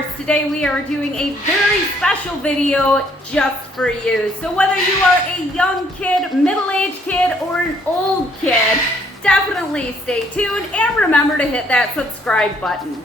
LARRS. Today we are doing a very special video just for you. So whether you are a young kid, middle-aged kid, or an old kid, definitely stay tuned and remember to hit that subscribe button.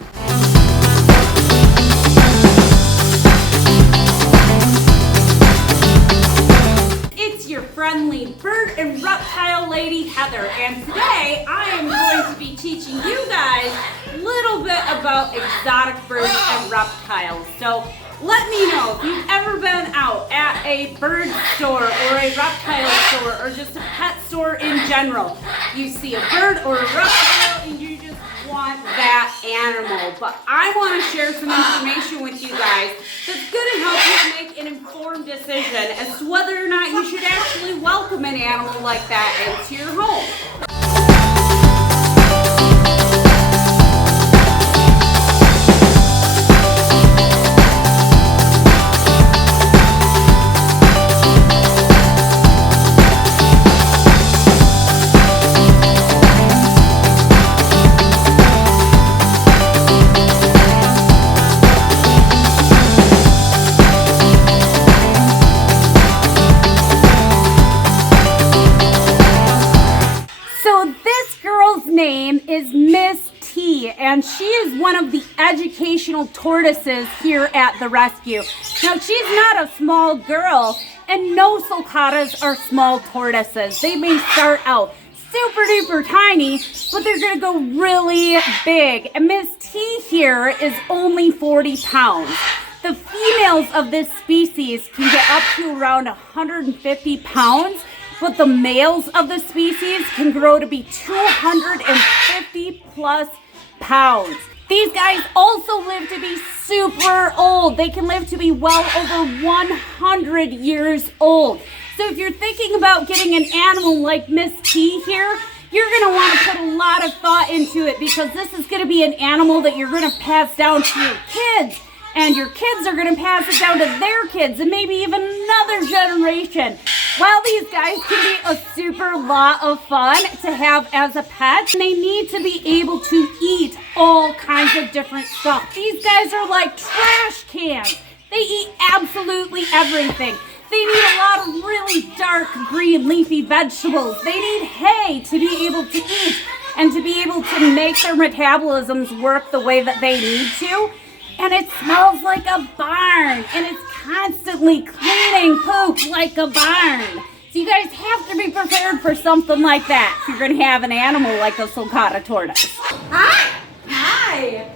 It's your friendly bird and reptile lady, Heather, and today I am going to be teaching you guys a little bit about exotic birds and reptiles. So let me know if you've ever been out at a bird store or a reptile store or just a pet store in general. You see a bird or a reptile and you just want that animal. But I want to share some information with you guys that's going to help you make an informed decision as to whether or not you should actually welcome an animal like that into your home. Name is Miss T, and she is one of the educational tortoises here at the rescue. Now, she's not a small girl, and no sulcatas are small tortoises. They may start out super duper tiny, but they're gonna go really big. And Miss T here is only 40 pounds. The females of this species can get up to around 150 pounds, but the males of the species can grow to be 250 plus pounds. These guys also live to be super old. They can live to be well over 100 years old. So if you're thinking about getting an animal like Miss T here, you're going to want to put a lot of thought into it, because this is going to be an animal that you're going to pass down to your kids. And your kids are going to pass it down to their kids and maybe even another generation. While these guys can be a super lot of fun to have as a pet, they need to be able to eat all kinds of different stuff. These guys are like trash cans. They eat absolutely everything. They need a lot of really dark green leafy vegetables. They need hay to be able to eat and to be able to make their metabolisms work the way that they need to. And it smells like a barn, and it's constantly cleaning poop like a barn. So you guys have to be prepared for something like that if you're going to have an animal like a sulcata tortoise. Hi! Hi!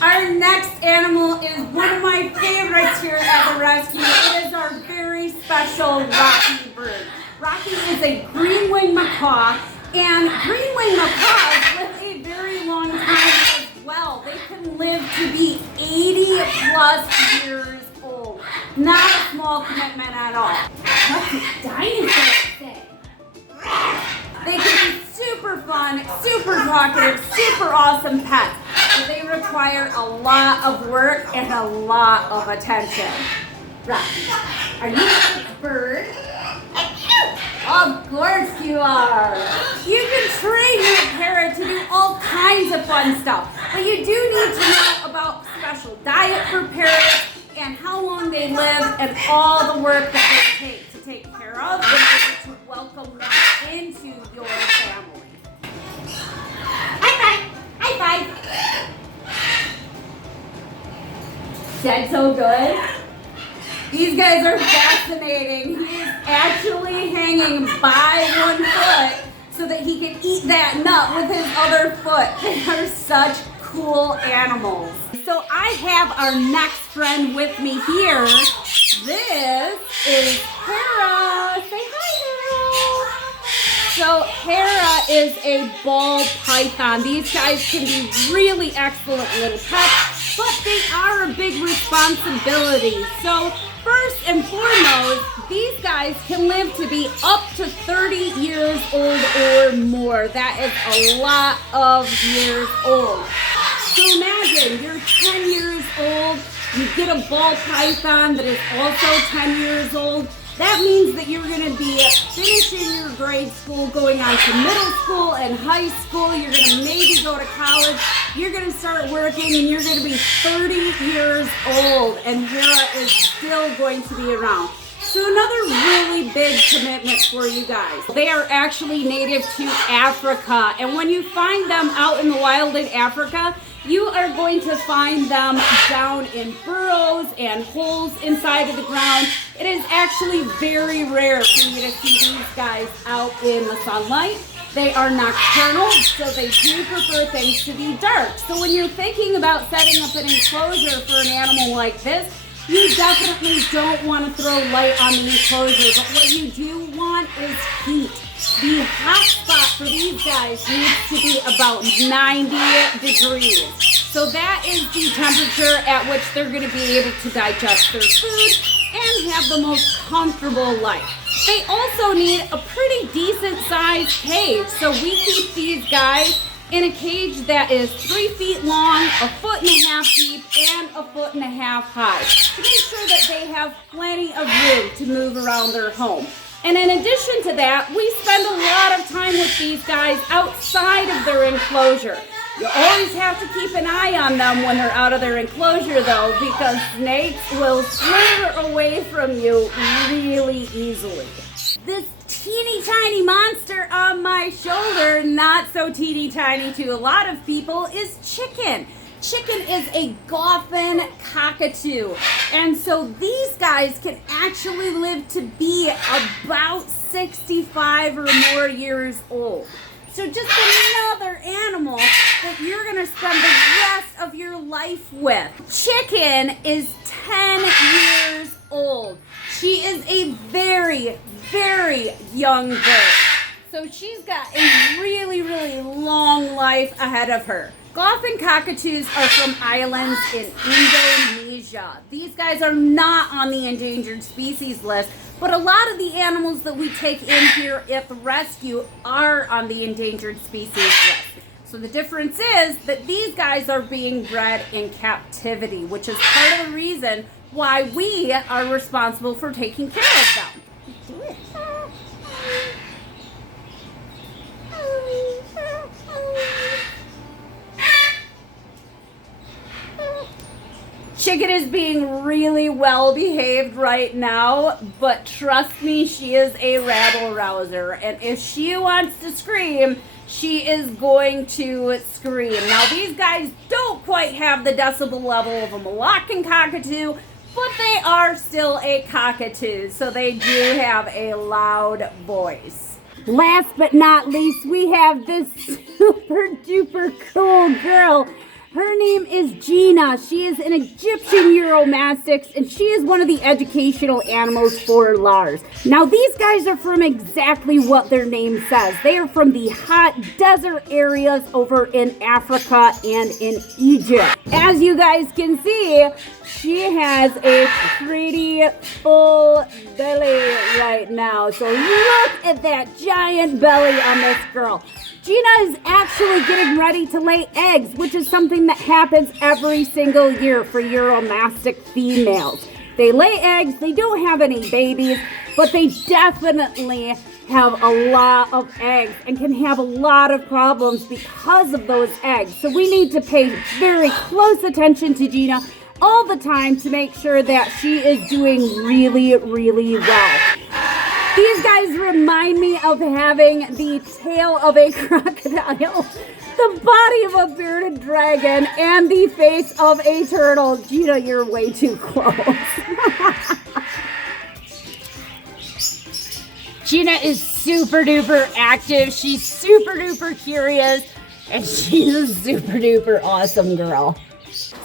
Our next animal is one of my favorites here at the rescue. It is our very special Rocky bird. Rocky is a green-winged macaw, and green-winged macaws live a very long time as well. They can live to be 80 plus years old. Not a small commitment at all. What's a dinosaur say? They can be super fun, super talkative, super awesome pets, but they require a lot of work and a lot of attention. Rocky, are you a bird? Of course you are. You can train your parrot to do all kinds of fun stuff, but you do need to know about special diet for parrots and how long they live and all the work that they take to take care of in order to welcome one into your family. High five! High five! Said so good. These guys are fascinating. He is actually hanging by one foot so that he can eat that nut with his other foot. They are such cool animals. So I have our next friend with me here. This is Hera. Say hi, Hera. So Hera is a ball python. These guys can be really excellent little pets, but they are a big responsibility. So first and foremost, these guys can live to be up to 30 years old or more. That is a lot of years old. So imagine you're 10 years old, you get a ball python that is also 10 years old. That means that you're going to be finishing your grade school, going on to middle school and high school. You're going to maybe go to college. You're going to start working and you're going to be 30 years old and Hera is still going to be around. So another really big commitment for you guys. They are actually native to Africa, and when you find them out in the wild in Africa, you are going to find them down in burrows and holes inside of the ground. It is actually very rare for you to see these guys out in the sunlight. They are nocturnal, so they do prefer things to be dark. So when you're thinking about setting up an enclosure for an animal like this, you definitely don't want to throw light on the enclosure, but what you do want is heat. The hot spot for these guys needs to be about 90 degrees. So that is the temperature at which they're going to be able to digest their food and have the most comfortable life. They also need a pretty decent sized cage. So we keep these guys in a cage that is 3 feet long, 1.5 feet deep, and 1.5 feet high to make sure that they have plenty of room to move around their home. And in addition to that, we spend a lot of time with these guys outside of their enclosure. You always have to keep an eye on them when they're out of their enclosure though, because snakes will slither away from you really easily. This teeny tiny monster on my shoulder, not so teeny tiny to a lot of people, is Chicken. Chicken is a Goffin cockatoo, and so these guys can actually live to be about 65 or more years old. So just another animal that you're going to spend the rest of your life with. Chicken is 10 years old. She is a very, very young bird. So she's got a really, really long life ahead of her. Goffin cockatoos are from islands in Indonesia. These guys are not on the endangered species list, but a lot of the animals that we take in here at the rescue are on the endangered species list. So the difference is that these guys are being bred in captivity, which is part of the reason why we are responsible for taking care of them. Chicken is being really well behaved right now, but trust me, she is a rabble rouser. And if she wants to scream, she is going to scream. Now, these guys don't quite have the decibel level of a Moroccan cockatoo, but they are still a cockatoo, so they do have a loud voice. Last but not least, we have this super duper cool girl. Her name is Gina. She is an Egyptian Euromastix, and she is one of the educational animals for LARRS. Now, these guys are from exactly what their name says. They are from the hot desert areas over in Africa and in Egypt. As you guys can see, she has a pretty full belly right now. So look at that giant belly on this girl. Gina is actually getting ready to lay eggs, which is something that happens every single year for Euromastix females. They lay eggs, they don't have any babies, but they definitely have a lot of eggs and can have a lot of problems because of those eggs. So we need to pay very close attention to Gina all the time to make sure that she is doing really, really well. These guys remind me of having the tail of a crocodile, the body of a bearded dragon, and the face of a turtle. Gina, you're way too close. Gina is super duper active. She's super duper curious, and she's a super duper awesome girl.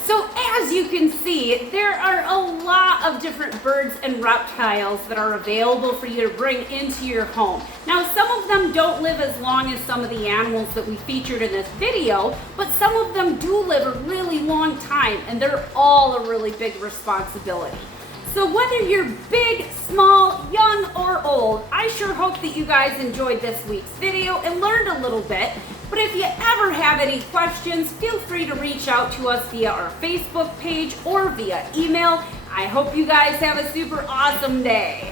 So as you can see, there are a lot of different birds and reptiles that are available for you to bring into your home. Now, some of them don't live as long as some of the animals that we featured in this video, but some of them do live a really long time, and they're all a really big responsibility. So whether you're big, small, young, or old, I sure hope that you guys enjoyed this week's video and learned a little bit. But if you ever have any questions, feel free to reach out to us via our Facebook page or via email. I hope you guys have a super awesome day.